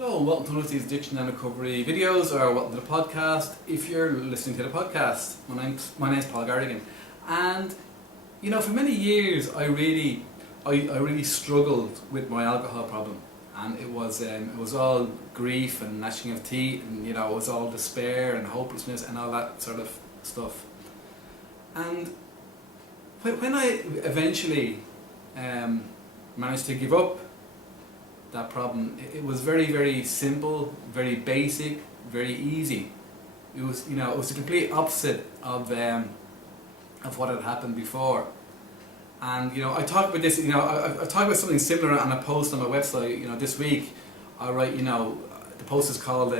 Hello and welcome to one of these addiction and recovery videos, or welcome to the podcast. If you're listening to the podcast, my name's Paul Garrigan, and for many years I really struggled with my alcohol problem, and it was all grief and gnashing of teeth, and it was all despair and hopelessness and all that sort of stuff. And when I eventually managed to give up that problem, it was very, very simple, very basic, very easy. It was the complete opposite of what had happened before. And I talk about this. I talk about something similar on a post on my website. This week I write. The post is called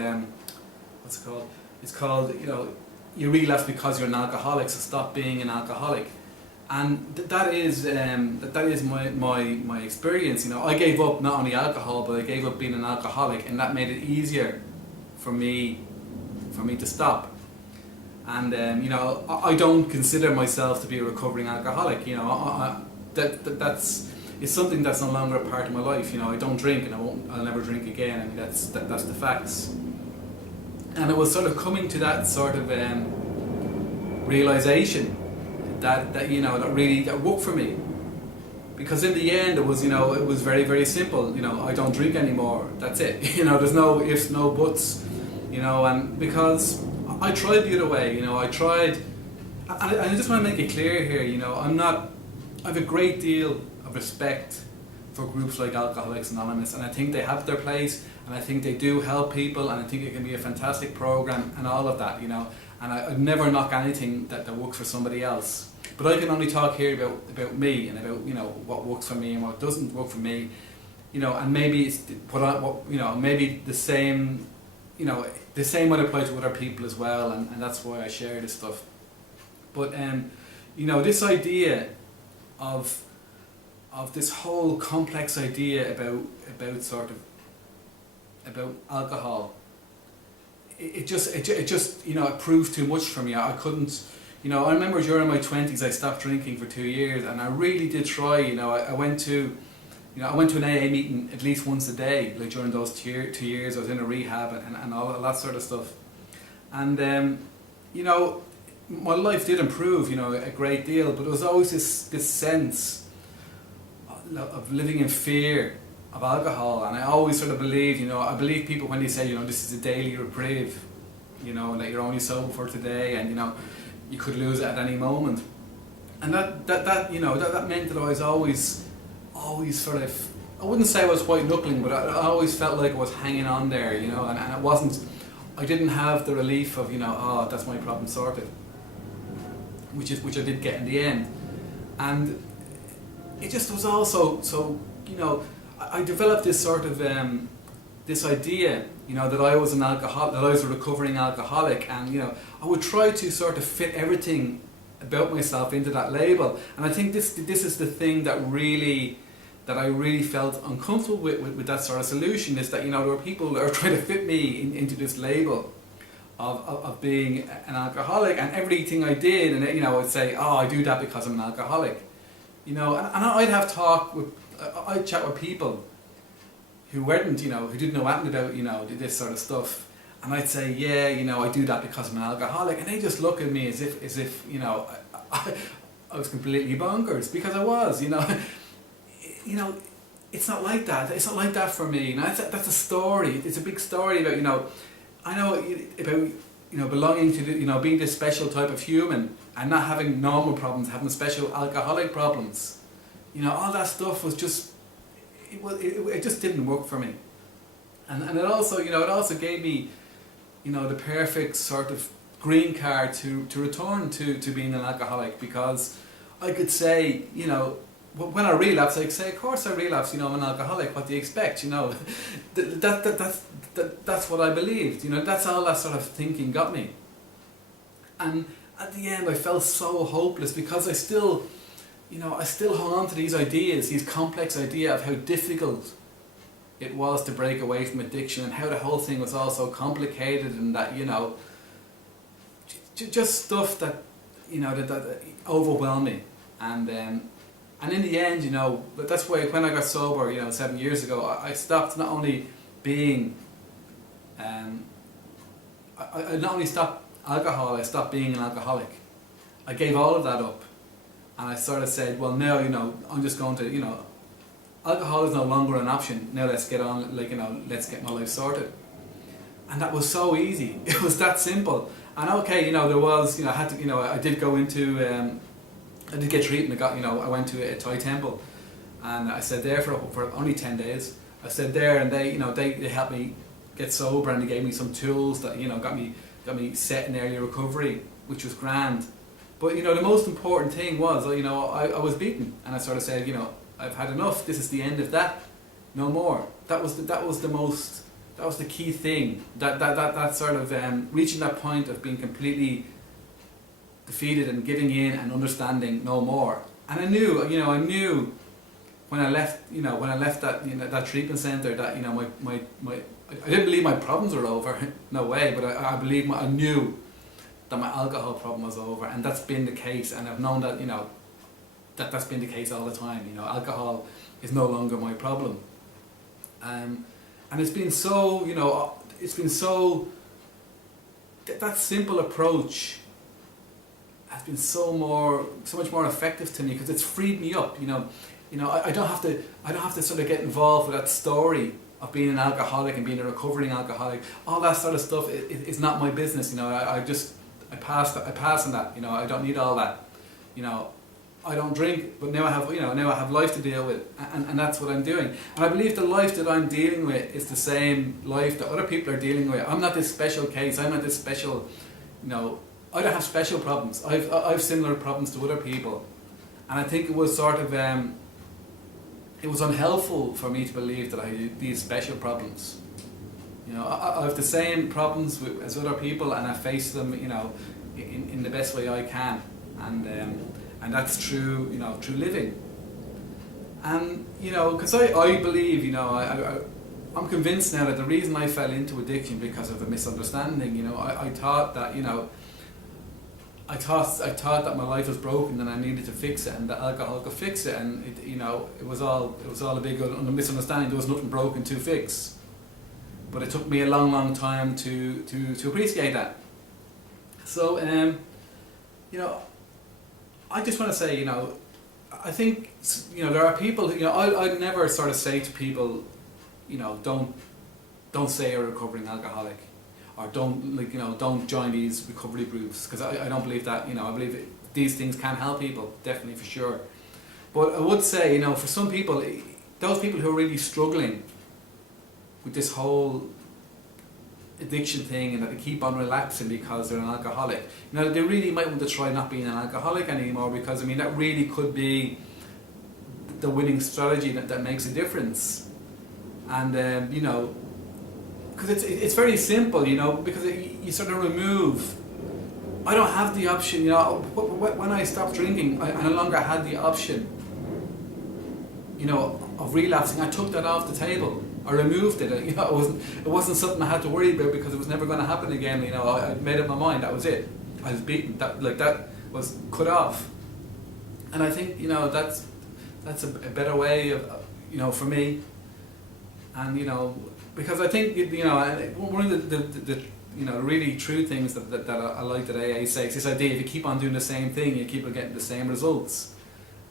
what's it called? It's called you relapse because you're an alcoholic, so stop being an alcoholic. And that is my experience. I gave up not only alcohol, but I gave up being an alcoholic, and that made it easier for me to stop. And I don't consider myself to be a recovering alcoholic. It's something that's no longer a part of my life. I don't drink, and I'll never drink again. I mean, that's the facts. And it was sort of coming to that sort of realization that worked for me, because in the end it was very, very simple. I don't drink anymore. That's it. There's no ifs, no buts. And because I tried the other way. I tried, and I just want to make it clear here. I have a great deal of respect for groups like Alcoholics Anonymous, and I think they have their place, and I think they do help people, and I think it can be a fantastic program and all of that. And I'd never knock anything that works for somebody else. But I can only talk here about me and about what works for me and what doesn't work for me. And maybe it's maybe the same would apply to other people as well, and that's why I share this stuff. But this idea of this whole complex idea about alcohol, it just it proved too much for me. I couldn't. I remember during my 20s I stopped drinking for 2 years, and I really did try. I went to an AA meeting at least once a day, like during those 2 years. I was in a rehab and all that sort of stuff. And my life did improve, a great deal, but there was always this sense of living in fear of alcohol. And I always sort of believed, I believe people when they say, this is a daily reprieve, and that you're only sober for today, and you could lose it at any moment. And that meant that I was always sort of, I wouldn't say I was white knuckling, but I always felt like I was hanging on there, and it wasn't, I didn't have the relief of, that's my problem sorted, which I did get in the end. And it just was also, so, I developed this sort of, this idea, that I was that I was a recovering alcoholic, and I would try to sort of fit everything about myself into that label. And I think this is the thing that I really felt uncomfortable with that sort of solution, is that there were people that were trying to fit me into this label of being an alcoholic, and everything I did, and I'd say, I do that because I'm an alcoholic, and I'd have I'd chat with people who weren't, who didn't know anything about, this sort of stuff. And I'd say, I do that because I'm an alcoholic. And they just look at me as if I was completely bonkers, because I was, it's not like that. It's not like that for me. And that's a story. It's a big story about, I know about, belonging to, being this special type of human and not having normal problems, having special alcoholic problems. All that stuff was just, it just didn't work for me, and it also gave me, the perfect sort of green card to return to being an alcoholic, because I could say, when I relapse, I could say, of course I relapse, I'm an alcoholic. What do you expect? That's what I believed. That's all that sort of thinking got me. And at the end, I felt so hopeless, because I still hung on to these ideas, these complex idea of how difficult it was to break away from addiction, and how the whole thing was all so complicated, and that, just stuff that, that overwhelmed me. And in the end, that's why when I got sober, 7 years ago, I stopped not only being I not only stopped alcohol, I stopped being an alcoholic. I gave all of that up, and I sort of said, well, now, I'm just going to, alcohol is no longer an option. Now let's get on, let's get my life sorted. And that was so easy. It was that simple. And okay, there was, I had to, I did go into, I did get treatment. I went to a Thai temple, and I stayed there for only 10 days. I stayed there, and they helped me get sober, and they gave me some tools that got me set in early recovery, which was grand. But the most important thing was, I was beaten, and I sort of said, I've had enough. This is the end of that. No more. That was the key thing. That sort of reaching that point of being completely defeated and giving in and understanding no more. And I knew when I left, that treatment center, that I didn't believe my problems were over. No way. But I knew that my alcohol problem was over, and that's been the case. And I've known that that's been the case all the time. Alcohol is no longer my problem. And it's been so, that simple approach has been so much more effective to me, because it's freed me up. I don't have to sort of get involved with that story of being an alcoholic and being a recovering alcoholic. All that sort of stuff is not my business. I pass on that. I don't need all that. I don't drink, but now I have life to deal with, and that's what I'm doing. And I believe the life that I'm dealing with is the same life that other people are dealing with. I'm not this special case. I'm not this special. I don't have special problems. I've similar problems to other people, and I think it was sort of it was unhelpful for me to believe that I had these special problems. I have the same problems as other people, and I face them, in the best way I can, and that's true, true living. And because I believe, I'm convinced now that the reason I fell into addiction because of a misunderstanding. I thought that I thought that my life was broken and I needed to fix it, and that alcohol could fix it, and it was all a big misunderstanding. There was nothing broken to fix. But it took me a long time to appreciate that. So, I just want to say, I think, there are people, I'd never sort of say to people, don't say you're a recovering alcoholic, or don't join these recovery groups, because I don't believe that. I believe these things can help people, definitely, for sure. But I would say, for some people, those people who are really struggling with this whole addiction thing, and that they keep on relapsing because they're an alcoholic, they really might want to try not being an alcoholic anymore, because that really could be the winning strategy that makes a difference. And because it's very simple, because you sort of remove. I don't have the option, when I stopped drinking, I no longer had the option, of relapsing. I took that off the table. I removed it. It wasn't something I had to worry about, because it was never going to happen again. I made up my mind. That was it. I was beaten. That was cut off. And I think that's a better way of for me. And because I think one of the really true things that I like that AA says, this idea, if you keep on doing the same thing, you keep on getting the same results.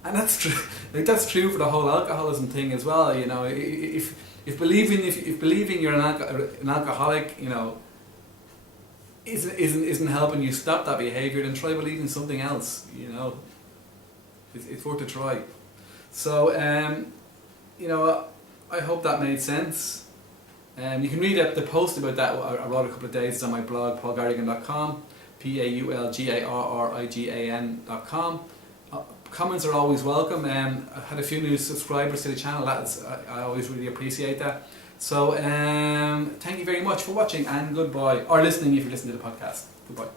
And that's true. That's true for the whole alcoholism thing as well. If believing you're an alcoholic, isn't helping you stop that behaviour, then try believing something else. It's worth a try. So I hope that made sense. You can read the post about that I wrote a couple of days on my blog, paulgarrigan.com, paulgarrigan.com. Comments are always welcome. I've had a few new subscribers to the channel. I always really appreciate that. So thank you very much for watching, and goodbye, or listening if you're listening to the podcast. Goodbye.